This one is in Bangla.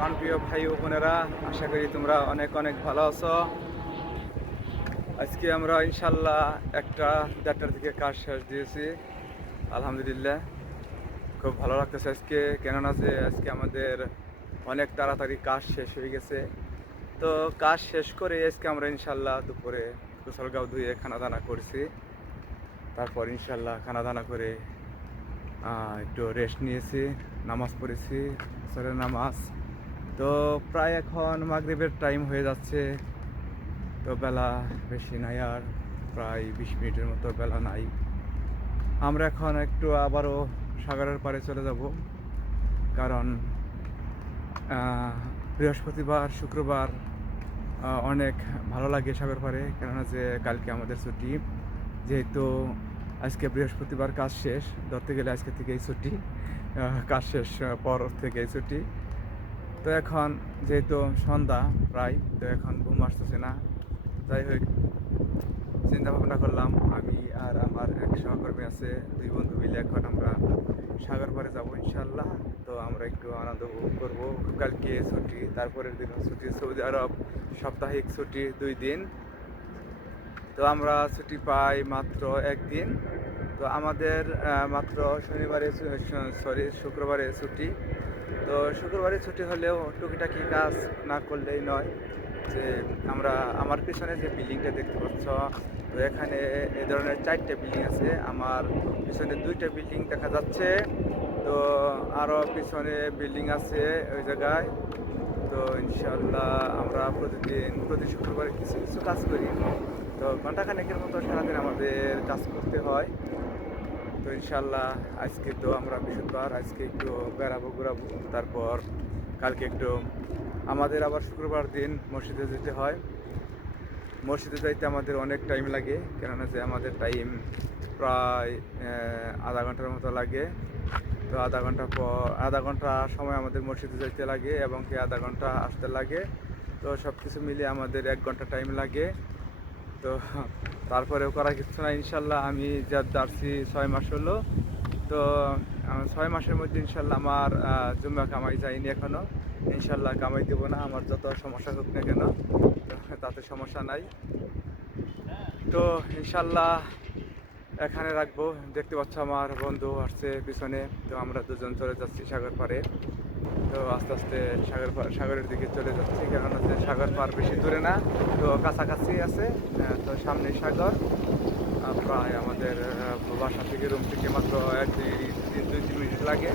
প্রাণপ্রিয় ভাই ও বোনেরা, আশা করি তোমরা অনেক অনেক ভালো আছো। আজকে আমরা ইনশাল্লাহ একটা দেড়টার দিকে কাজ শেষ দিয়েছি, আলহামদুলিল্লাহ। খুব ভালো লাগতেছে আজকে, কেননা যে আজকে আমাদের অনেক তাড়াতাড়ি কাজ শেষ হয়ে গেছে। তো কাজ শেষ করে আজকে আমরা ইনশাল্লাহ দুপুরে কুশলগাঁও ধুয়ে খানা দানা করছি। তারপর ইনশাল্লাহ খানা দানা করে একটু রেস্ট নিয়েছি, নামাজ পড়েছি সরের নামাজ। তো প্রায় এখন মাগরিবের টাইম হয়ে যাচ্ছে। তো বেলা বেশি নাই আর প্রায় বিশ মিনিটের মতো বেলা নাই। আমরা এখন একটু আবারও সাগরের পাড়ে চলে যাব। কারণ বৃহস্পতিবার, শুক্রবার অনেক ভালো লাগে সাগর পাড়ে। কেননা যে কালকে আমাদের ছুটি। যেহেতু আজকে বৃহস্পতিবার কাজ শেষ, ধরতে গেলে আজকে থেকেই ছুটি। কাজ শেষ পর থেকেই ছুটি। তো এখন যেহেতু সন্ধ্যা প্রায়, তো এখন ঘুম আসতেছে না। যাই হোক চিন্তা ভাবনা করলাম, আমি আর আমার এক সহকর্মী আছে, দুই বন্ধু মিলে এখন আমরা সাগর পাড়ে যাব ইনশাল্লাহ তো আমরা একটু আনন্দ উপভোগ করব। কালকে ছুটি, তারপরের দিন ছুটি, সৌদি আরব সাপ্তাহিক ছুটি, দুই দিন। তো আমরা ছুটি পাই মাত্র একদিন। তো আমাদের মাত্র শনিবারে সরি, শুক্রবারে ছুটি। তো শুক্রবারে ছুটি হলেও টুকিটাকি কাজ না করলেই নয় যে আমরা, আমার পিছনে যে বিল্ডিংটা দেখতে পাচ্ছ, তো এখানে এ ধরনের চারটে বিল্ডিং আছে। আমার পিছনে দুইটা বিল্ডিং দেখা যাচ্ছে। তো আরও পিছনে বিল্ডিং আছে ওই জায়গায়। তো ইনশাল্লাহ আমরা প্রতিদিন, প্রতি শুক্রবারে কিছু কিছু কাজ করি। তো ঘন্টাখানেকের মতো সারাদিন আমাদের কাজ করতে হয়। তো ইনশাল্লাহ আজকে তো আমরা বৃহস্পতিবার, আজকে একটু বেড়াবো, ঘুরাবো। তারপর কালকে একটু আমাদের আবার শুক্রবার দিন মসজিদে যেতে হয়। মসজিদে যাইতে আমাদের অনেক টাইম লাগে, কেননা যে আমাদের টাইম প্রায় আধা ঘণ্টার মতো লাগে। তো আধা ঘণ্টা পর, আধা ঘণ্টা সময় আমাদের মসজিদে যাইতে লাগে এবং কি আধা ঘণ্টা আসতে লাগে। তো সব কিছু মিলিয়ে আমাদের এক ঘণ্টা টাইম লাগে। তো তারপরেও করা কিছু না ইনশাল্লাহ আমি যা যাচ্ছি ছয় মাস হলো, তো ছয় মাসের মধ্যে ইনশাল্লাহ আমার জুম্মা কামাই যায়নি এখনও ইনশাল্লাহ কামাই দেবো না, আমার যত সমস্যা হোক না কেন তাতে সমস্যা নাই। তো, ইনশাল্লাহ এখানে রাখব। দেখতে পাচ্ছ আমার বন্ধু আসছে পিছনে। তো আমরা দুজন চলে যাচ্ছি সাগর পাড়ে। তো আস্তে আস্তে সাগর পার সাগরের দিকে চলে যাচ্ছি। কারণ হচ্ছে সাগর পার বেশি দূরে না তো কাছাকাছি আছে। আহ, তো সামনে সাগর। প্রায় আমাদের বাসা থেকে রুম থেকে মাত্র এক দুই তিন দুই তিন মিনিট লাগে।